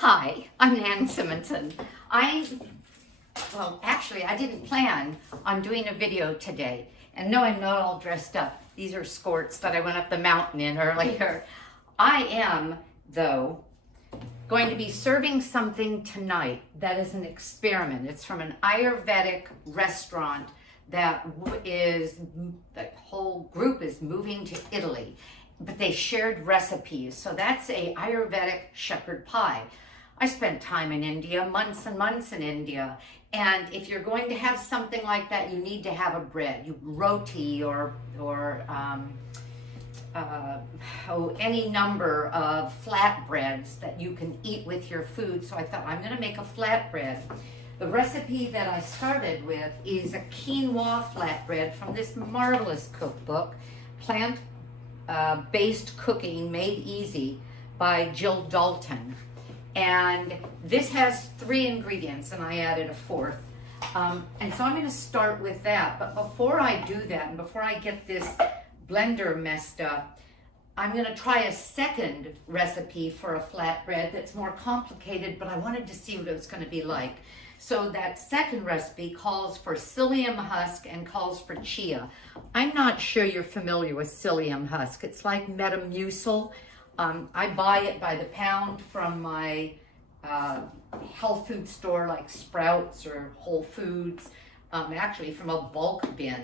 Hi, I'm Nan Simonson. Actually, I didn't plan on doing a video today. And no, I'm not all dressed up. These are skirts that I went up the mountain in earlier. I am, though, going to be serving something tonight that is an experiment. It's from an Ayurvedic restaurant that the whole group is moving to Italy, but they shared recipes. So that's a Ayurvedic shepherd pie. I spent time in India, months and months in India. And if you're going to have something like that, you need to have a bread, roti or any number of flatbreads that you can eat with your food. So I thought, I'm going to make a flatbread. The recipe that I started with is a quinoa flatbread from this marvelous cookbook, Plant-Based Cooking Made Easy by Jill Dalton. And this has 3 ingredients, and I added a 4th. And so I'm going to start with that. But before I do that, and before I get this blender messed up, I'm going to try a second recipe for a flatbread that's more complicated, but I wanted to see what it was going to be like. So that second recipe calls for psyllium husk and calls for chia. I'm not sure you're familiar with psyllium husk. It's like Metamucil. I buy it by the pound from my health food store like Sprouts or Whole Foods, actually from a bulk bin.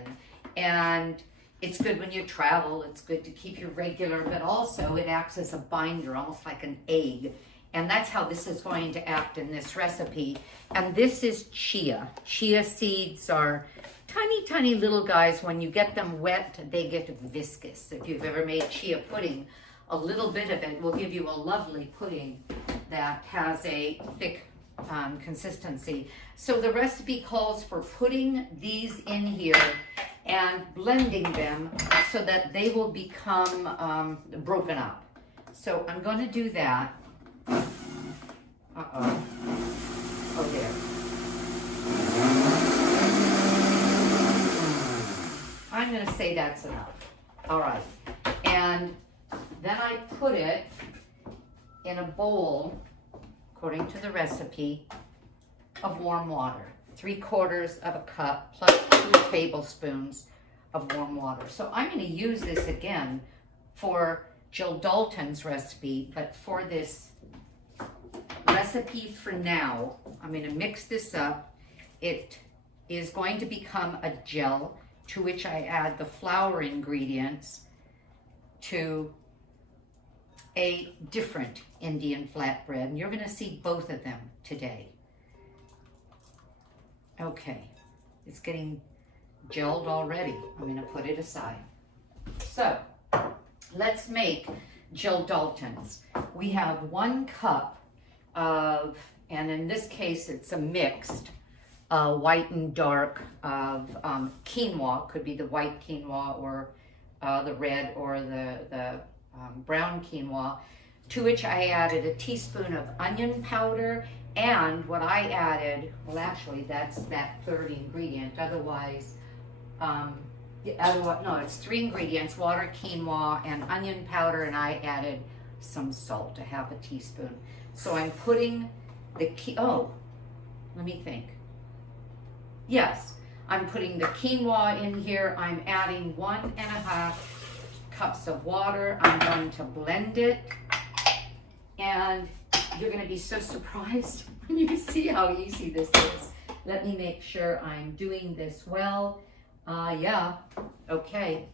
And it's good when you travel. It's good to keep you regular, but also it acts as a binder, almost like an egg. And that's how this is going to act in this recipe. And this is chia. Chia seeds are tiny, tiny little guys. When you get them wet, they get viscous. If you've ever made chia pudding, a little bit of it will give you a lovely pudding that has a thick consistency. So the recipe calls for putting these in here and blending them so that they will become broken up. So I'm going to do that. Oh, there. I'm going to say that's enough. All right. And then I put it in a bowl, according to the recipe, of warm water. 3/4 of a cup plus 2 tablespoons of warm water. So I'm going to use this again for Jill Dalton's recipe, but for this recipe for now, I'm going to mix this up. It is going to become a gel to which I add the flour ingredients to a different Indian flatbread, and you're going to see both of them today. Okay, it's getting gelled already. I'm going to put it aside. So let's make Jill Dalton's. We have 1 cup of, and in this case it's a mixed white and dark of quinoa. Could be the white quinoa or the red or the brown quinoa, to which I added a teaspoon of onion powder, and what I added, well actually that's that 3rd ingredient, otherwise, no, it's 3 ingredients, water, quinoa, and onion powder, and I added some salt, a half a teaspoon. So I'm putting let me think. Yes, I'm putting the quinoa in here. I'm adding 1.5 cups of water. I'm going to blend it, and you're going to be so surprised when you see how easy this is. Let me make sure I'm doing this well. Yeah, okay.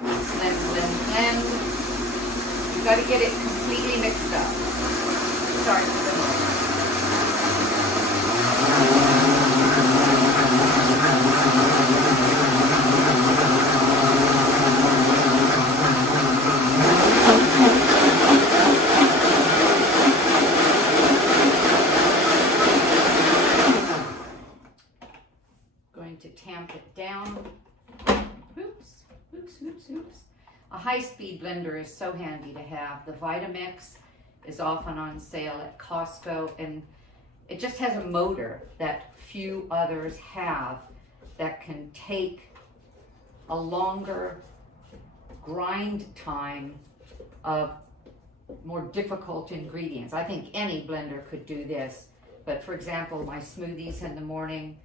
Blend, blend, blend. You've got to get it completely mixed up. Sorry for the noise. To tamp it down. Oops. A high-speed blender is so handy to have. The Vitamix is often on sale at Costco, and it just has a motor that few others have that can take a longer grind time of more difficult ingredients. I think any blender could do this, but for example, my smoothies in the morning,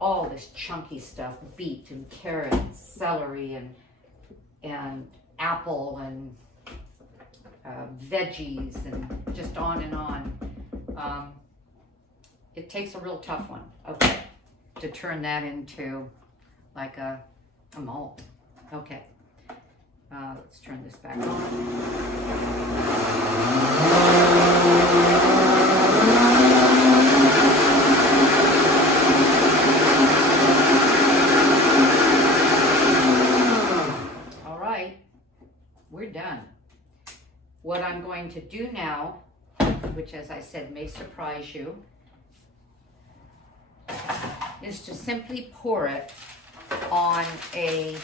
all this chunky stuff, beet and carrots, celery and apple and veggies and just on and on. It takes a real tough one, okay, to turn that into like a mold. Okay, let's turn this back on. We're done. What I'm going to do now, which as I said may surprise you, is to simply pour it on a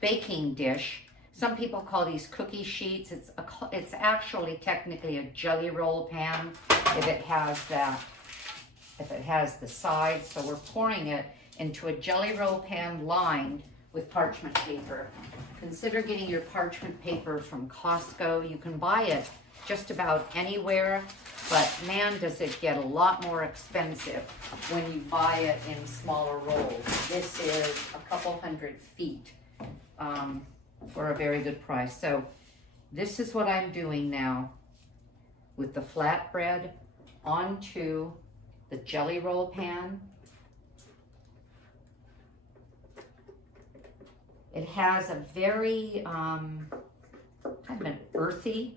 baking dish. Some people call these cookie sheets. It's actually technically a jelly roll pan if it has the sides. So we're pouring it into a jelly roll pan lined with parchment paper. Consider getting your parchment paper from Costco. You can buy it just about anywhere, but man, does it get a lot more expensive when you buy it in smaller rolls. This is a couple 100 feet for a very good price. So this is what I'm doing now with the flatbread onto the jelly roll pan. It has a very kind of an earthy,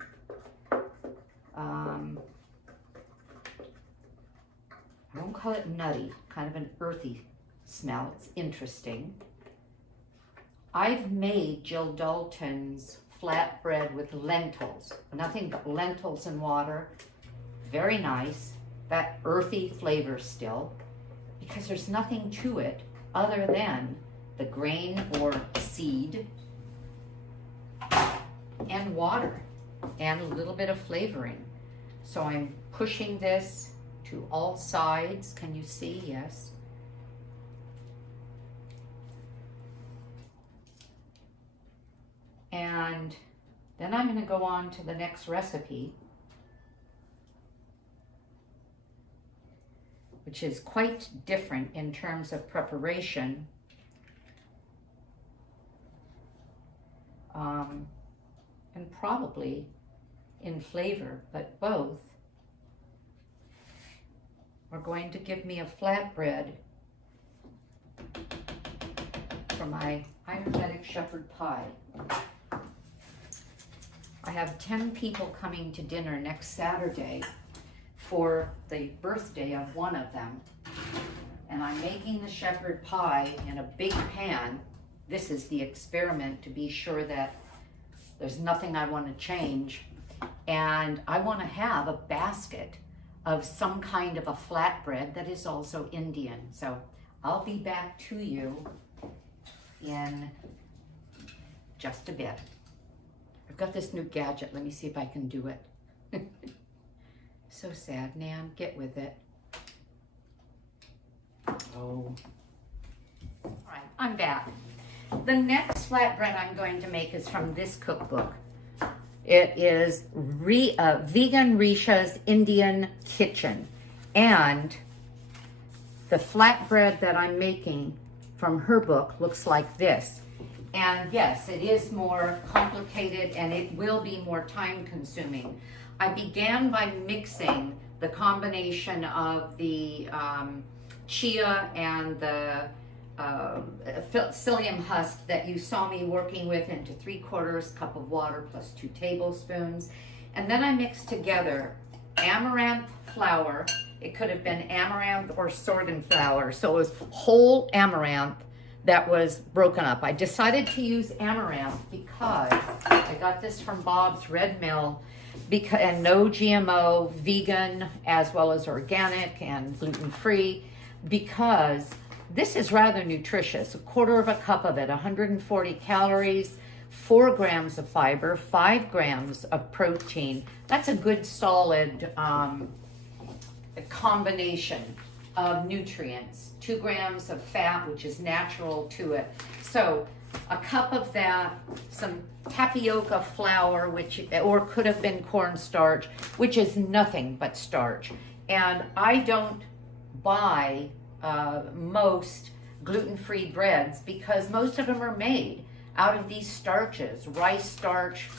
I won't call it nutty, kind of an earthy smell. It's interesting. I've made Jill Dalton's flatbread with lentils, nothing but lentils and water. Very nice, that earthy flavor still, because there's nothing to it other than the grain or seed and water and a little bit of flavoring. So I'm pushing this to all sides. Can you see? Yes. And then I'm going to go on to the next recipe, which is quite different in terms of preparation. And probably in flavor, but both are going to give me a flatbread for my Ayurvedic shepherd pie. I have 10 people coming to dinner next Saturday for the birthday of one of them, and I'm making the shepherd pie in a big pan. This is the experiment to be sure that there's nothing I want to change. And I want to have a basket of some kind of a flatbread that is also Indian. So I'll be back to you in just a bit. I've got this new gadget. Let me see if I can do it. So sad, Nan. Get with it. Oh. All right, I'm back. The next flatbread I'm going to make is from this cookbook. It is Vegan Risha's Indian Kitchen. And the flatbread that I'm making from her book looks like this. And yes, it is more complicated and it will be more time consuming. I began by mixing the combination of the chia and the psyllium husk that you saw me working with into 3/4 cup of water plus 2 tablespoons. And then I mixed together amaranth flour. It could have been amaranth or sorghum flour. So it was whole amaranth that was broken up. I decided to use amaranth because I got this from Bob's Red Mill, and no GMO, vegan, as well as organic and gluten-free, because this is rather nutritious. 1/4 cup of it, 140 calories, 4 grams of fiber, 5 grams of protein. That's a good solid combination of nutrients. 2 grams of fat, which is natural to it. So a cup of that, some tapioca flour, which, or could have been cornstarch, which is nothing but starch. And I don't buy most gluten-free breads because most of them are made out of these starches, rice starch,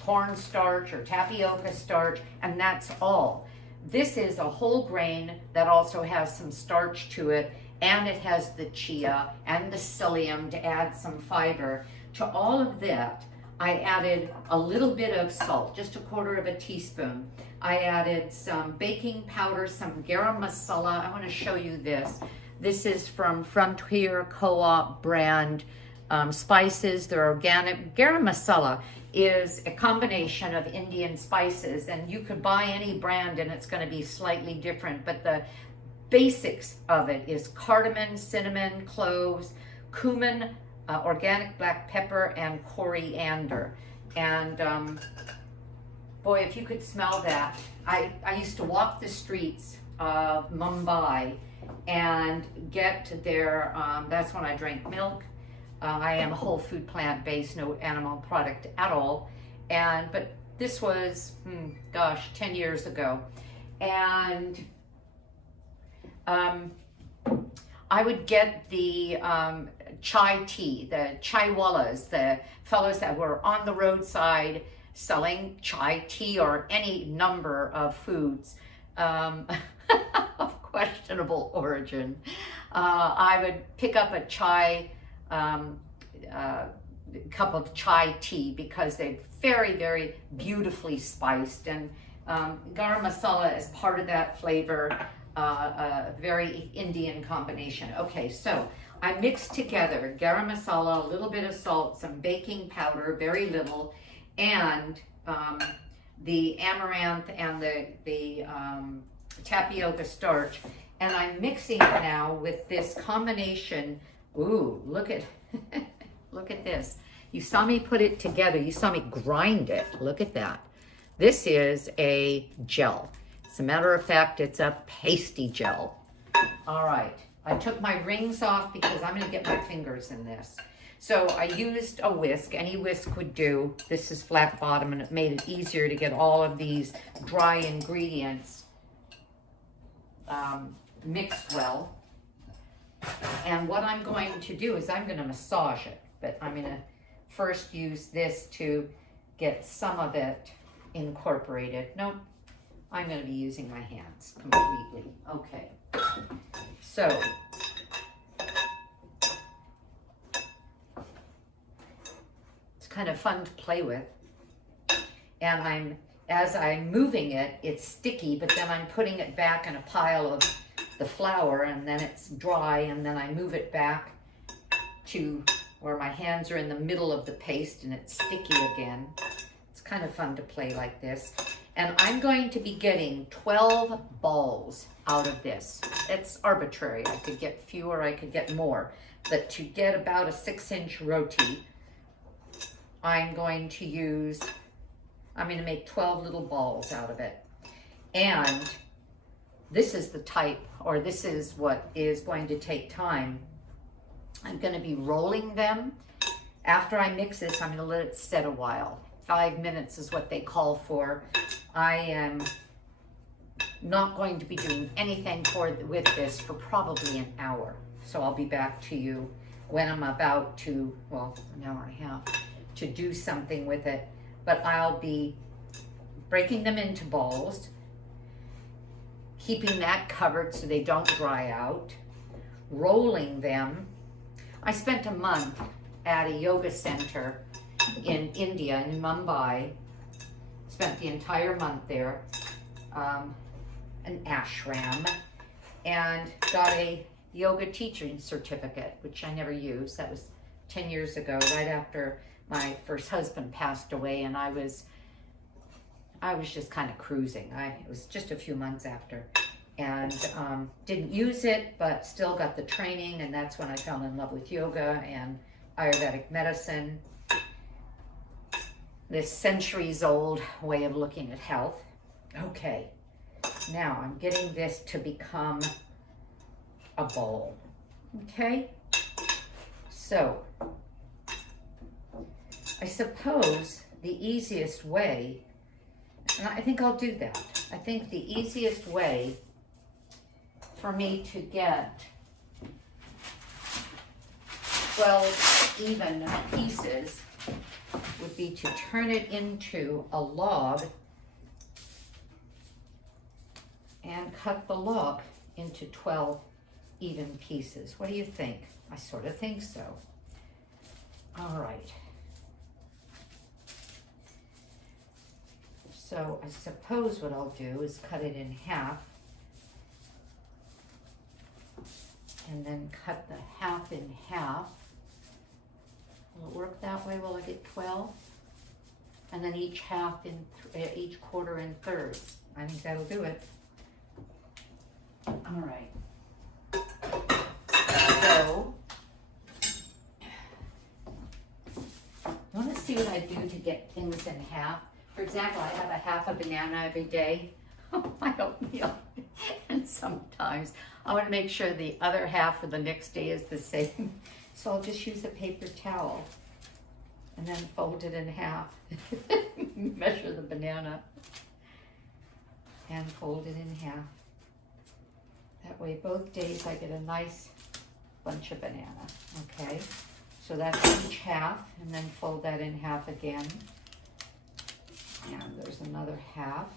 cornstarch, or tapioca starch, and that's all. This is a whole grain that also has some starch to it, and it has the chia and the psyllium to add some fiber. To all of that, I added a little bit of salt, just 1/4 teaspoon. I added some baking powder, some garam masala. I want to show you this. This is from Frontier Co-op brand spices. They're organic. Garam masala is a combination of Indian spices, and you could buy any brand and it's going to be slightly different, but the basics of it is cardamom, cinnamon, cloves, cumin, organic black pepper, and coriander. And boy, if you could smell that. I used to walk the streets of Mumbai and get their, that's when I drank milk. I am a whole food plant-based, no animal product at all. But this was, gosh, 10 years ago. And I would get the chai tea, the chaiwalas, the fellows that were on the roadside selling chai tea or any number of foods of questionable origin. I would pick up a cup of chai tea because they're very, very beautifully spiced, and garam masala is part of that flavor. A very Indian combination. Okay, so I mixed together garam masala, a little bit of salt, some baking powder, very little, and the amaranth and the tapioca starch. And I'm mixing it now with this combination. Ooh, look at look at this. You saw me put it together. You saw me grind it. Look at that. This is a gel. As a matter of fact, it's a pasty gel. All right, I took my rings off because I'm gonna get my fingers in this. So I used a whisk, any whisk would do. This is flat bottom, and it made it easier to get all of these dry ingredients mixed well. And what I'm going to do is I'm gonna massage it, but I'm gonna first use this to get some of it incorporated. Nope. I'm going to be using my hands completely. Okay, so it's kind of fun to play with, and as I'm moving it, it's sticky, but then I'm putting it back in a pile of the flour, and then it's dry, and then I move it back to where my hands are in the middle of the paste and it's sticky again. It's kind of fun to play like this. And I'm going to be getting 12 balls out of this. It's arbitrary. I could get fewer, I could get more. But to get about a 6-inch roti, I'm going to make 12 little balls out of it. And this is the type, or this is what is going to take time. I'm going to be rolling them. After I mix this, I'm going to let it set a while. 5 minutes is what they call for. I am not going to be doing anything with this for probably an hour. So I'll be back to you when I'm about to, well, an hour and a half, to do something with it. But I'll be breaking them into balls, keeping that covered so they don't dry out, rolling them. I spent a month at a yoga center in India, in Mumbai. Spent the entire month there, an ashram, and got a yoga teaching certificate, which I never used. That was 10 years ago, right after my first husband passed away, and I was just kind of cruising. It was just a few months after, and didn't use it, but still got the training, and that's when I fell in love with yoga and Ayurvedic medicine. This centuries-old way of looking at health. Okay, now I'm getting this to become a bowl. Okay, so I suppose the easiest way, and I think I'll do that. I think the easiest way for me to get 12 even pieces would be to turn it into a log and cut the log into 12 even pieces. What do you think? I sort of think so. All right. So I suppose what I'll do is cut it in half and then cut the half in half. Will it work that way? Will I get 12? And then each half in, each quarter in thirds. I think that'll do it. All right. So, you want to see what I do to get things in half? For example, I have a half a banana every day, my oatmeal, and sometimes I want to make sure the other half for the next day is the same. So I'll just use a paper towel and then fold it in half, measure the banana, and fold it in half. That way both days I get a nice bunch of banana, okay? So that's each half, and then fold that in half again. And there's another half.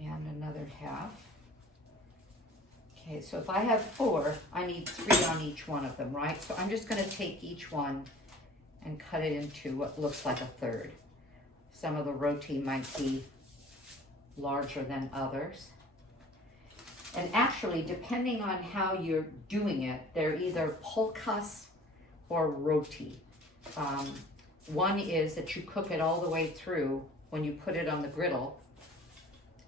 And another half. Okay, so if I have 4, I need 3 on each one of them, right? So I'm just going to take each one and cut it into what looks like a third. Some of the roti might be larger than others. And actually, depending on how you're doing it, they're either pulkas or roti. One is that you cook it all the way through when you put it on the griddle.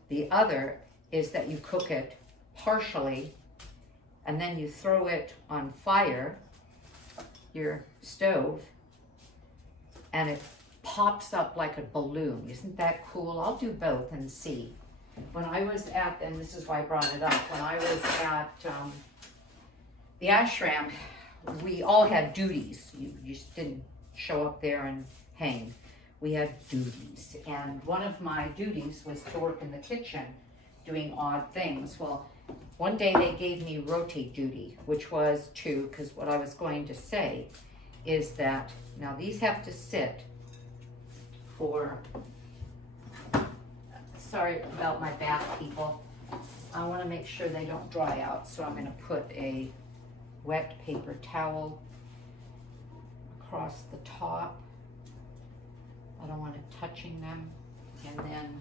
The other is that you cook it partially and then you throw it on fire, your stove, and it pops up like a balloon. Isn't that cool? I'll do both and see. When I was at, and this is why I brought it up, when I was at the ashram, we all had duties. You just didn't show up there and hang. We had duties. And one of my duties was to work in the kitchen doing odd things. Well, one day they gave me roti duty, which was to, because what I was going to say is that, now these have to sit for, sorry about my back, people. I want to make sure they don't dry out, so I'm going to put a wet paper towel across the top. I don't want it touching them. And then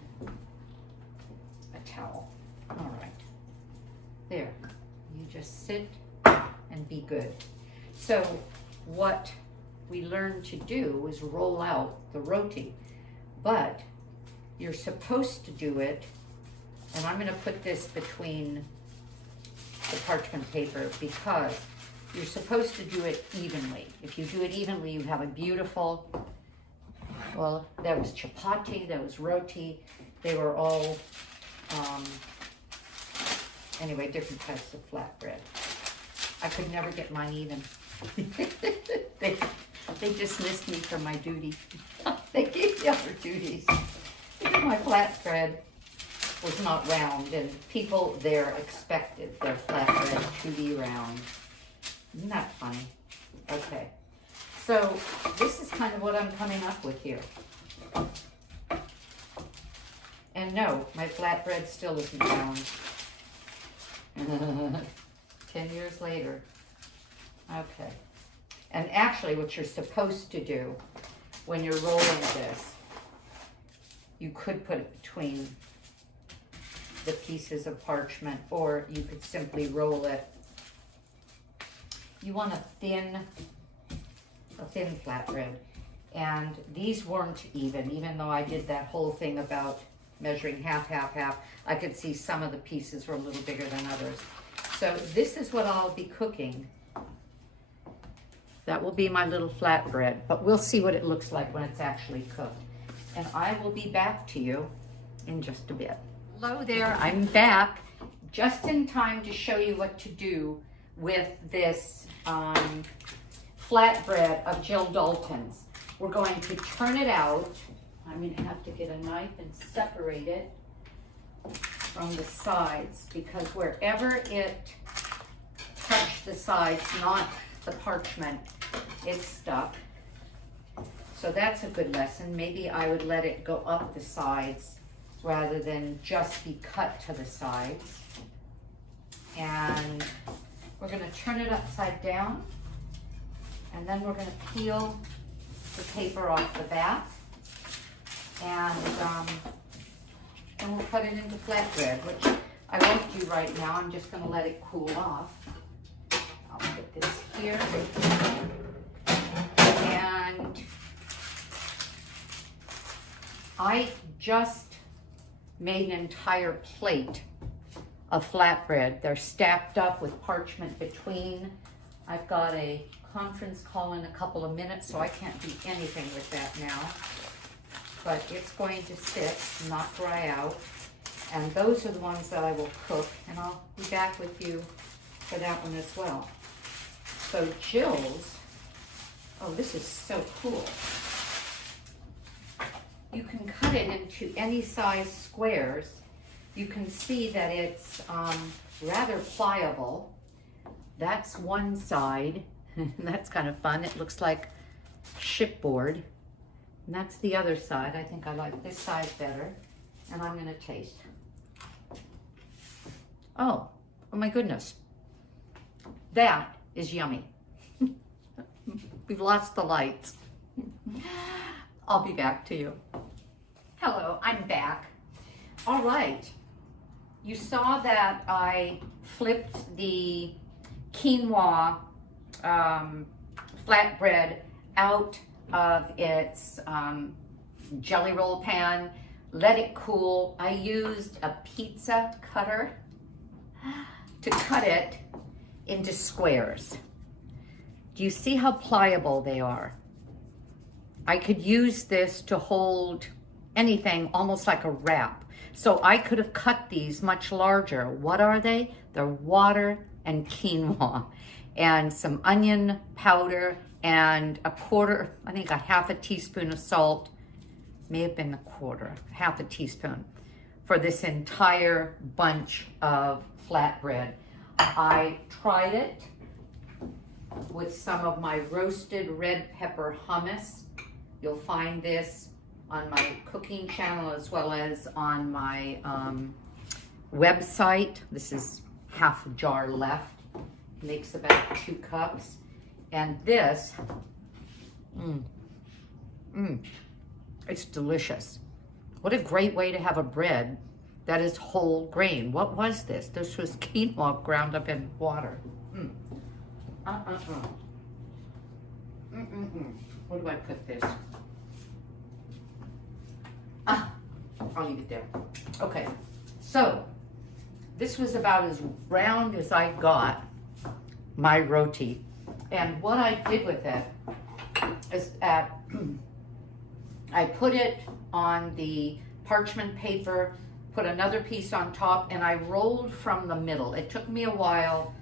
a towel. All right. There. You just sit and be good. So what we learned to do is roll out the roti. But you're supposed to do it, and I'm going to put this between the parchment paper because you're supposed to do it evenly. If you do it evenly, you have a beautiful, well, there was chapati, there was roti, they were all, anyway, different types of flatbread. I could never get mine even. They dismissed me from my duty. They gave me other duties. Because my flatbread was not round, and people there expected their flatbread to be round. Isn't that funny? Okay. So this is kind of what I'm coming up with here. And no, my flatbread still isn't round. 10 years later. Okay. And actually what you're supposed to do when you're rolling this, you could put it between the pieces of parchment, or you could simply roll it. You want a thin flatbread. And these weren't even though I did that whole thing about measuring half, half, half. I could see some of the pieces were a little bigger than others. So this is what I'll be cooking. That will be my little flatbread, but we'll see what it looks like when it's actually cooked. And I will be back to you in just a bit. Hello there, I'm back just in time to show you what to do with this flatbread of Jill Dalton's. We're going to turn it out. I'm going to have to get a knife and separate it from the sides, because wherever it touched the sides, not the parchment, it's stuck. So that's a good lesson. Maybe I would let it go up the sides rather than just be cut to the sides. And we're going to turn it upside down, and then we're going to peel the paper off the back, and we'll cut it into flatbread, which I won't do right now. I'm just going to let it cool off. I'll put this here, and I just made an entire plate of flatbread. They're stacked up with parchment between. I've got a conference call in a couple of minutes, so I can't do anything with that now. But it's going to sit, not dry out. And those are the ones that I will cook, and I'll be back with you for that one as well. So Jill's, oh, this is so cool. You can cut it into any size squares. You can see that it's rather pliable. That's one side. That's kind of fun. It looks like chipboard. And that's the other side. I think I like this side better. And I'm going to taste. Oh my goodness. That is yummy. We've lost the lights. I'll be back to you. Hello, I'm back. All right. You saw that I flipped the quinoa flatbread out of its jelly roll pan, let it cool. I used a pizza cutter to cut it into squares. Do you see how pliable they are? I could use this to hold anything, almost like a wrap. So I could have cut these much larger. What are they? They're water and quinoa and some onion powder and a quarter, I think a half a teaspoon of salt, may have been a quarter, half a teaspoon for this entire bunch of flatbread. I tried it with some of my roasted red pepper hummus. You'll find this on my cooking channel as well as on my website. This is half a jar left. Makes about 2 cups. And this, it's delicious. What a great way to have a bread that is whole grain. What was this? This was quinoa ground up in water. Where do I put this? I'll leave it there. Okay, so this was about as round as I got my roti. And what I did with it is I put it on the parchment paper, put another piece on top, and I rolled from the middle. It took me a while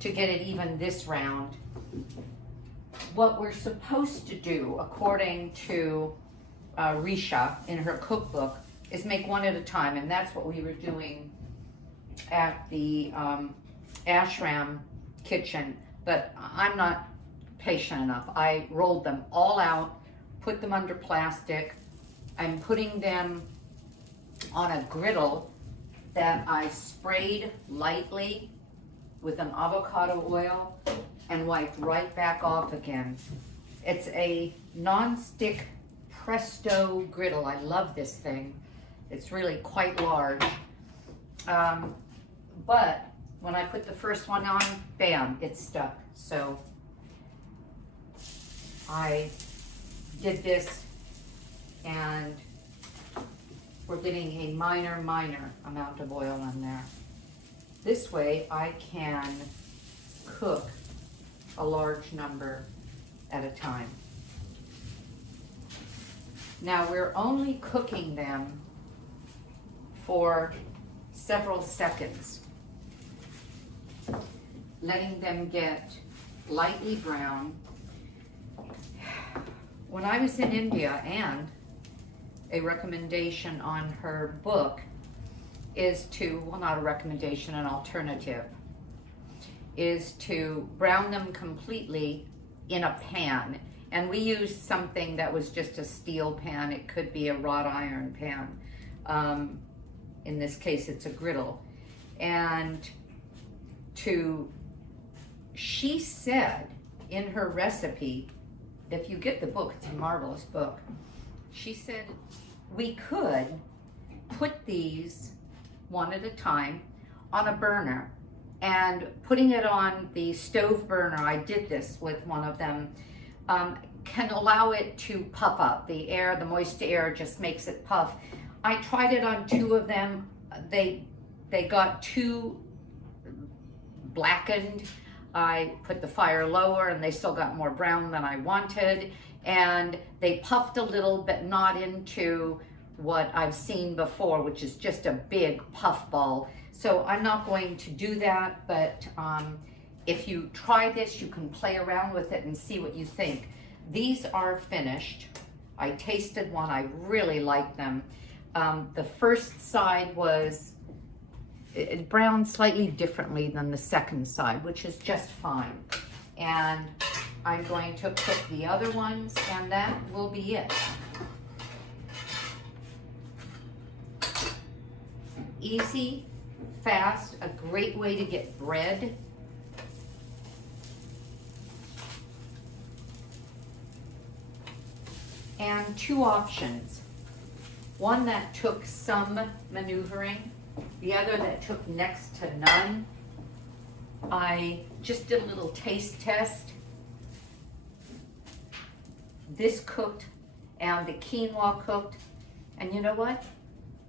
to get it even this round. What we're supposed to do, according to Risha in her cookbook, is make one at a time, and that's what we were doing at the ashram kitchen, but I'm not patient enough. I rolled them all out, put them under plastic. I'm putting them on a griddle that I sprayed lightly with an avocado oil and wiped right back off again. It's a non-stick Presto griddle. I love this thing. It's really quite large. But when I put the first one on, bam, it stuck. So I did this, and we're getting a minor amount of oil in there. This way I can cook a large number at a time. Now we're only cooking them for several seconds, letting them get lightly brown. when I was in India, and a recommendation on her book is to, well, not a recommendation, an alternative, is to brown them completely in a pan. And we used something that was just a steel pan. It could be a wrought iron pan. In this case, it's a griddle. And she said in her recipe, if you get the book, it's a marvelous book. She said we could put these one at a time on a burner, and putting it on the stove burner, I did this with one of them, can allow it to puff up. The air, the moist air just makes it puff. I tried it on 2 of them. They got too blackened. I put the fire lower and they still got more brown than I wanted. And they puffed a little, but not into what I've seen before, which is just a big puff ball. So I'm not going to do that, but if you try this, you can play around with it and see what you think. These are finished. I tasted one, I really liked them. The first side was, it browned slightly differently than the second side, which is just fine. And I'm going to cook the other ones, and that will be it. Easy, fast, a great way to get bread. And 2 options. One that took some maneuvering, the other that took next to none. I just did a little taste test. This cooked and the quinoa cooked. And you know what?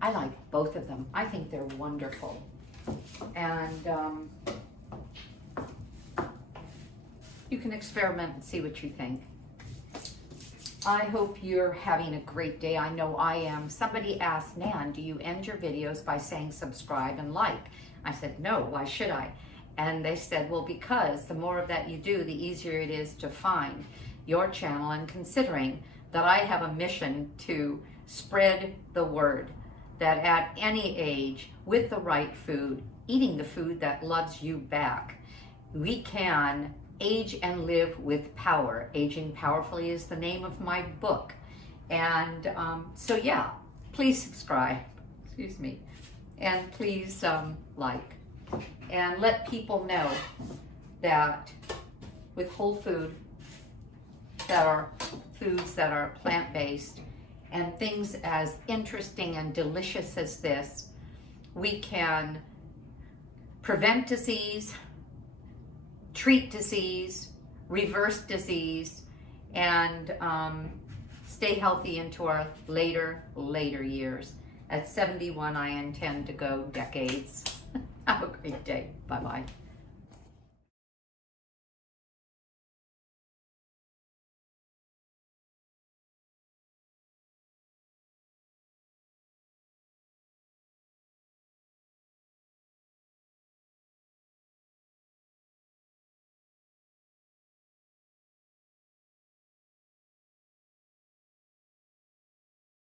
I like both of them. I think they're wonderful. And you can experiment and see what you think. I hope you're having a great day. I know I am. Somebody asked, Nan, do you end your videos by saying subscribe and like? I said, no, why should I? And they said, well, because the more of that you do, the easier it is to find your channel, and considering that I have a mission to spread the word that at any age, with the right food, eating the food that loves you back, we can age and live with power. Aging Powerfully is the name of my book. And so yeah, please subscribe, excuse me, and please like, and let people know that with whole food, that are foods that are plant-based, and things as interesting and delicious as this, we can prevent disease, treat disease, reverse disease, and stay healthy into our later years. At 71, I intend to go decades. Have a great day. Bye-bye.